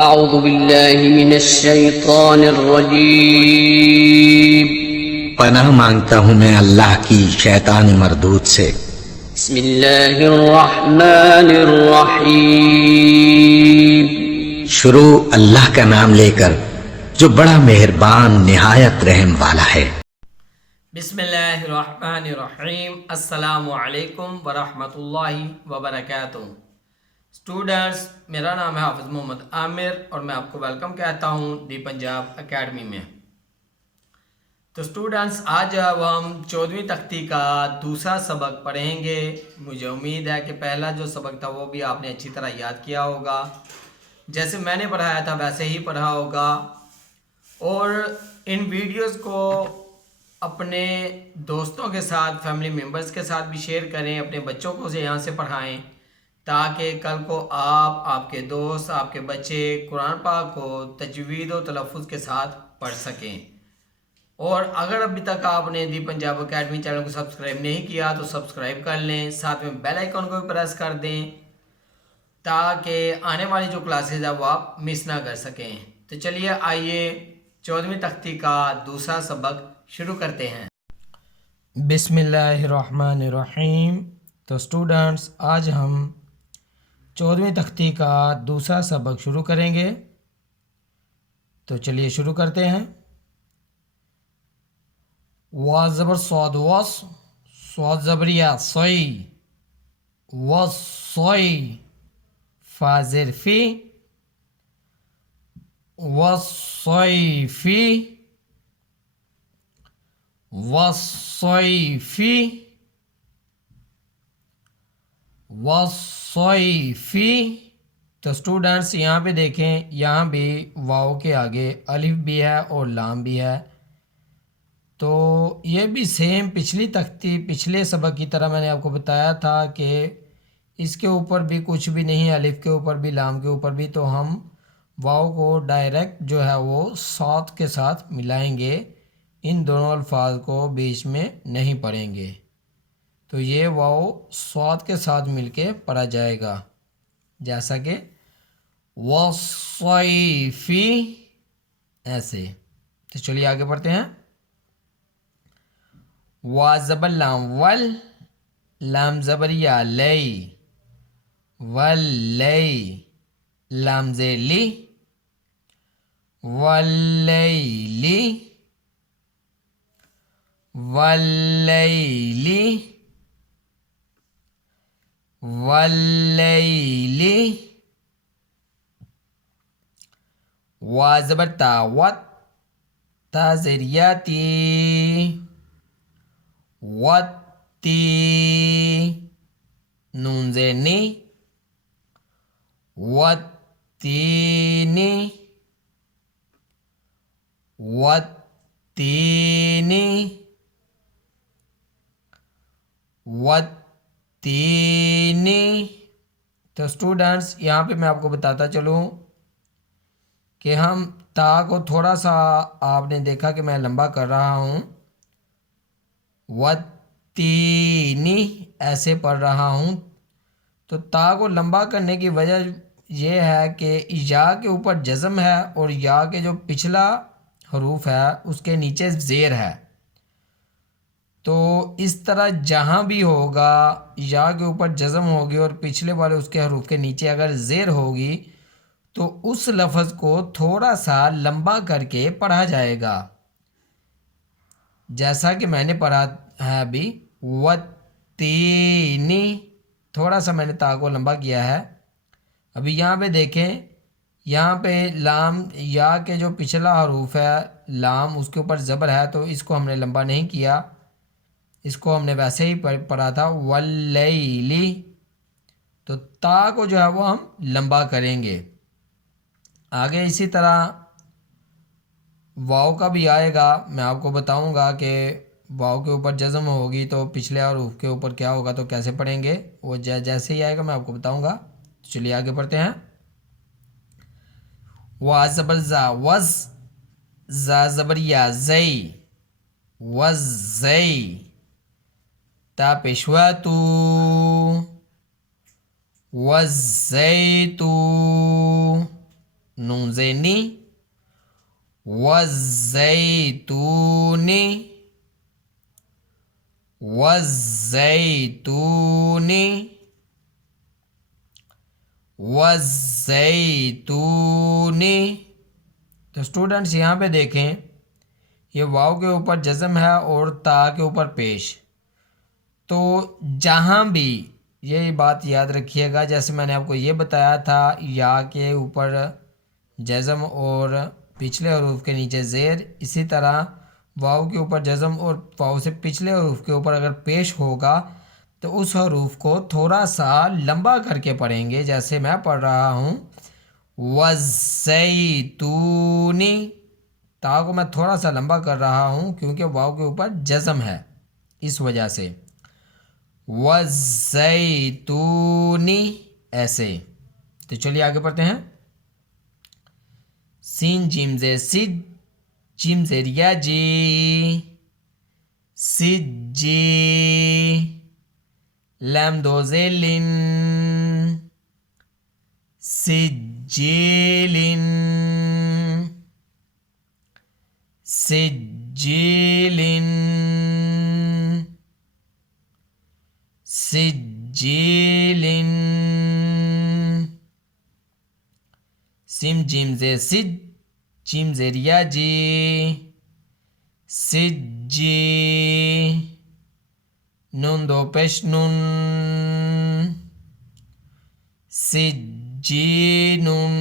أعوذ بالله من الشيطان الرجيم پناہ مانگتا ہوں میں اللہ کی شیطان مردود سے۔ بسم الله الرحمن الرحيم شروع اللہ کا نام لے کر جو بڑا مہربان نہایت رحم والا ہے۔ بسم اللہ الرحمن الرحیم۔ السلام علیکم ورحمۃ اللہ وبرکاتہ۔ اسٹوڈنٹس، میرا نام ہے حافظ محمد عامر اور میں آپ کو ویلکم کہتا ہوں دی پنجاب اکیڈمی میں۔ تو اسٹوڈنٹس، آج اب ہم 14ویں تختی کا دوسرا سبق پڑھیں گے۔ مجھے امید ہے کہ پہلا جو سبق تھا وہ بھی آپ نے اچھی طرح یاد کیا ہوگا، جیسے میں نے پڑھایا تھا ویسے ہی پڑھا ہوگا، اور ان ویڈیوز کو اپنے دوستوں کے ساتھ، فیملی ممبرز کے ساتھ بھی شیئر کریں، اپنے بچوں کو یہاں سے پڑھائیں تاکہ کل کو آپ کے دوست، آپ کے بچے قرآن پاک کو تجوید و تلفظ کے ساتھ پڑھ سکیں۔ اور اگر ابھی تک آپ نے دی پنجاب اکیڈمی چینل کو سبسکرائب نہیں کیا تو سبسکرائب کر لیں، ساتھ میں بیل آئیکن کو بھی پریس کر دیں تاکہ آنے والی جو کلاسز ہیں وہ آپ مس نہ کر سکیں۔ تو چلیے آئیے 14ویں تختی کا دوسرا سبق شروع کرتے ہیں۔ بسم اللہ الرحمن الرحیم۔ تو اسٹوڈنٹس، آج ہم 14ویں تختی کا دوسرا سبق شروع کریں گے، تو چلیے شروع کرتے ہیں۔ وا زبر صاد وس، صاد زبر یا صی، وس صی، فا زر فی، وس صی فی، وس صی فی، وَالصَّيْفِ۔ تو اسٹوڈنٹس یہاں پہ دیکھیں، یہاں بھی واو کے آگے الف بھی ہے اور لام بھی ہے۔ تو یہ بھی سیم پچھلی تختی، پچھلے سبق کی طرح میں نے آپ کو بتایا تھا کہ اس کے اوپر بھی کچھ بھی نہیں، الف کے اوپر بھی لام کے اوپر بھی، تو ہم واو کو ڈائریکٹ جو ہے وہ صاد کے ساتھ ملائیں گے، ان دونوں الفاظ کو بیچ میں نہیں پڑھیں گے۔ تو یہ واو صاد کے ساتھ مل کے پڑھا جائے گا، جیسا کہ وَالصَّيْفِ، ایسے۔ تو چلیے آگے پڑھتے ہیں۔ وا زبر لام ول، لام زبر یا لئی، وَاللَّيْ، لام زیر لی، وَاللَّيْلِ، وَاللَّيْلِ، وَاللَّيْلِ۔ وا زبر تا وت، تا زیر یا تی، وتی، نون زیر نی، وتینی، وتینی، وتینی۔ تو اسٹوڈنٹس یہاں پہ میں آپ کو بتاتا چلوں کہ ہم تا کو تھوڑا سا، آپ نے دیکھا کہ میں لمبا کر رہا ہوں، وتینی ایسے پڑھ رہا ہوں۔ تو تا کو لمبا کرنے کی وجہ یہ ہے کہ یا کے اوپر جزم ہے اور یا کے جو پچھلا حروف ہے اس کے نیچے زیر ہے، تو اس طرح جہاں بھی ہوگا یا کے اوپر جزم ہوگی اور پچھلے والے اس کے حروف کے نیچے اگر زیر ہوگی تو اس لفظ کو تھوڑا سا لمبا کر کے پڑھا جائے گا، جیسا کہ میں نے پڑھا ہے ابھی، وتینی، تھوڑا سا میں نے تا کو لمبا کیا ہے۔ ابھی یہاں پہ دیکھیں، یہاں پہ لام یا کے جو پچھلا حروف ہے لام، اس کے اوپر زبر ہے، تو اس کو ہم نے لمبا نہیں کیا، اس کو ہم نے ویسے ہی پڑھا تھا وَاللَّيْلِ۔ تو تا کو جو ہے وہ ہم لمبا کریں گے۔ آگے اسی طرح واو کا بھی آئے گا، میں آپ کو بتاؤں گا کہ واو کے اوپر جزم ہوگی تو پچھلے حروف کے اوپر کیا ہوگا، تو کیسے پڑھیں گے، وہ جیسے ہی آئے گا میں آپ کو بتاؤں گا۔ چلیے آگے پڑھتے ہیں۔ وا زبر زا وز، زا زبر یا زئی، وزئی، تا پیشوا تو، وزیتو، نون زینی والزیتون والزیتون والزیتون. تو اسٹوڈنٹس یہاں پہ دیکھیں یہ واو کے اوپر جزم ہے اور تا کے اوپر پیش. تو جہاں بھی یہ بات یاد رکھیے گا، جیسے میں نے آپ کو یہ بتایا تھا یا کے اوپر جزم اور پچھلے حروف کے نیچے زیر، اسی طرح واو کے اوپر جزم اور واو سے پچھلے حروف کے اوپر اگر پیش ہوگا تو اس حروف کو تھوڑا سا لمبا کر کے پڑھیں گے. جیسے میں پڑھ رہا ہوں والزیتون، تا کو میں تھوڑا سا لمبا کر رہا ہوں کیونکہ واو کے اوپر جزم ہے اس وجہ سے. والزیتون ایسے. تو چلیے آگے پڑھتے ہیں. سین جیم زے سج، جیم زیر یا جی، سجی. لام دو زے لن، سجیلن، سجیلن، سجیلن. سیم جیم زے سج، جیم زیر یا جی، سجی. نون دو پیش نون، سجینن،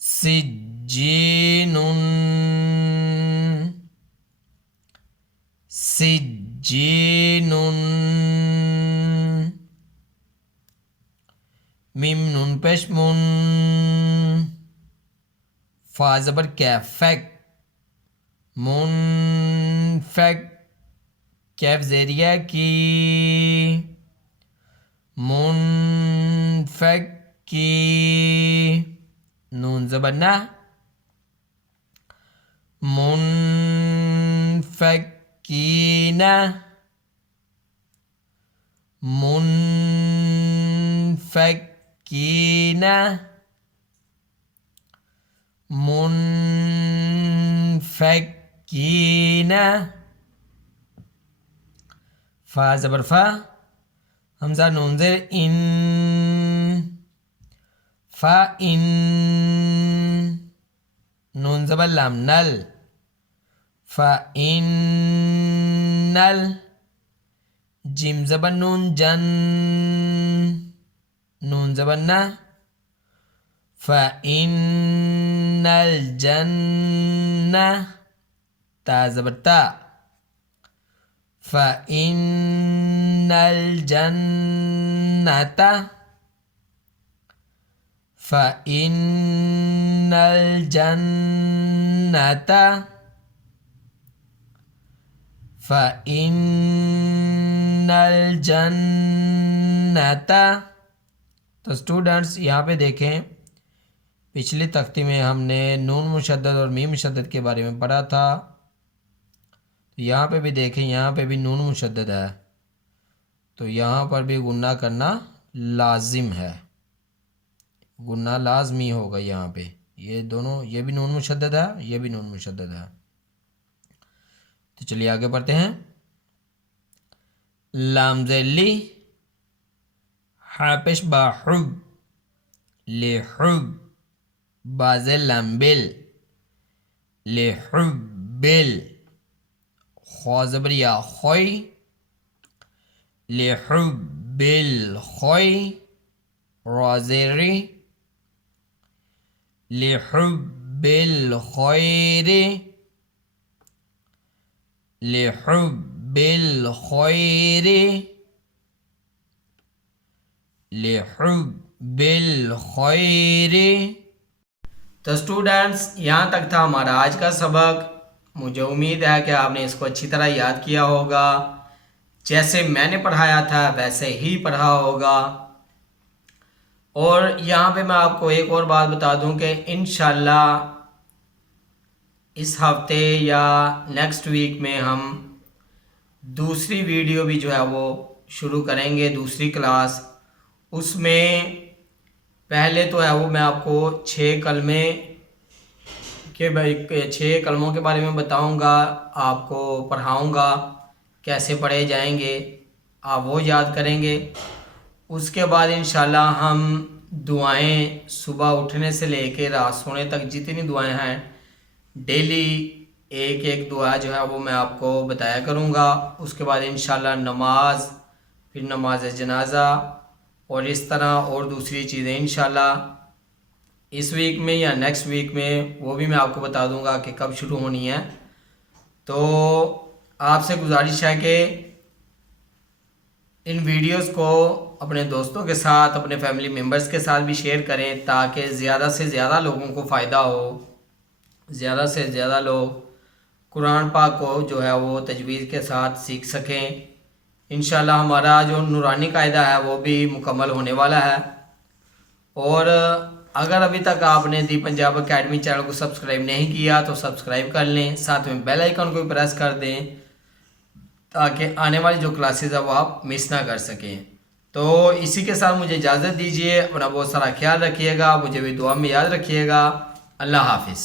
سجینن، سجینن. میم نون پیش من، فا زبر کیف فیک، منفک. کیف زیریہ کی، منفک کی. نون زبر نہ، منفکین، منفکین، منفکین. فا زبر فا، حمزہ نون زیر ان، فا ان. نون زبر لام نل، فا ان نل. جیم زبر نون جن، نون زبر نہ، فَإِنَّ الْجَنَّةَ. تا زبر تا، فَإِنَّ الْجَنَّةَ، فَإِنَّ الْجَنَّةَ، فَإِنَّ الْجَنَّةَ. تو اسٹوڈنٹس یہاں پہ دیکھیں پچھلی تختی میں ہم نے نون مشدد اور میم مشدد کے بارے میں پڑھا تھا. یہاں پہ بھی دیکھیں، یہاں پہ بھی نون مشدد ہے تو یہاں پر بھی غنہ کرنا لازم ہے، غنہ لازمی ہوگا یہاں پہ. یہ دونوں، یہ بھی نون مشدد ہے، یہ بھی نون مشدد ہے. تو چلیے آگے پڑھتے ہیں. لام ذیلی، حاپش با حب، لحب. باز لمبل، لحبل. خوا زبر یا خوی، لحبل خوی. را زیری، لحبل خیر، لحبل خیر، لحبل خیر. تو اسٹوڈنٹس یہاں تک تھا ہمارا آج کا سبق. مجھے امید ہے کہ آپ نے اس کو اچھی طرح یاد کیا ہوگا، جیسے میں نے پڑھایا تھا ویسے ہی پڑھا ہوگا. اور یہاں پہ میں آپ کو ایک اور بات بتا دوں کہ انشاءاللہ اس ہفتے یا نیکسٹ ویک میں ہم دوسری ویڈیو بھی جو ہے وہ شروع کریں گے، دوسری کلاس. اس میں پہلے تو ہے وہ میں آپ کو 6 کلمے کے 6 کلموں کے بارے میں بتاؤں گا، آپ کو پڑھاؤں گا کیسے پڑھے جائیں گے، آپ وہ یاد کریں گے۔ اس کے بعد انشاءاللہ ہم دعائیں صبح اٹھنے سے لے کے رات سونے تک جتنی دعائیں ہیں ڈیلی ایک ایک دعا جو ہے وہ میں آپ کو بتایا کروں گا۔ اس کے بعد انشاءاللہ نماز، پھر نماز جنازہ اور اس طرح اور دوسری چیزیں انشاءاللہ اس ویک میں یا نیکسٹ ویک میں وہ بھی میں آپ کو بتا دوں گا کہ کب شروع ہونی ہے۔ تو آپ سے گزارش ہے کہ ان ویڈیوز کو اپنے دوستوں کے ساتھ، اپنے فیملی ممبرز کے ساتھ بھی شیئر کریں تاکہ زیادہ سے زیادہ لوگوں کو فائدہ ہو، زیادہ سے زیادہ لوگ قرآن پاک کو جو ہے وہ تجوید کے ساتھ سیکھ سکیں۔ انشاءاللہ ہمارا جو نورانی قاعدہ ہے وہ بھی مکمل ہونے والا ہے۔ اور اگر ابھی تک آپ نے دی پنجاب اکیڈمی چینل کو سبسکرائب نہیں کیا تو سبسکرائب کر لیں، ساتھ میں بیل آئیکن کو بھی پریس کر دیں تاکہ آنے والی جو کلاسز ہے وہ آپ مس نہ کر سکیں۔ تو اسی کے ساتھ مجھے اجازت دیجیے، اپنا بہت سارا خیال رکھیے گا، مجھے بھی دعا میں یاد رکھیے گا۔ اللہ حافظ۔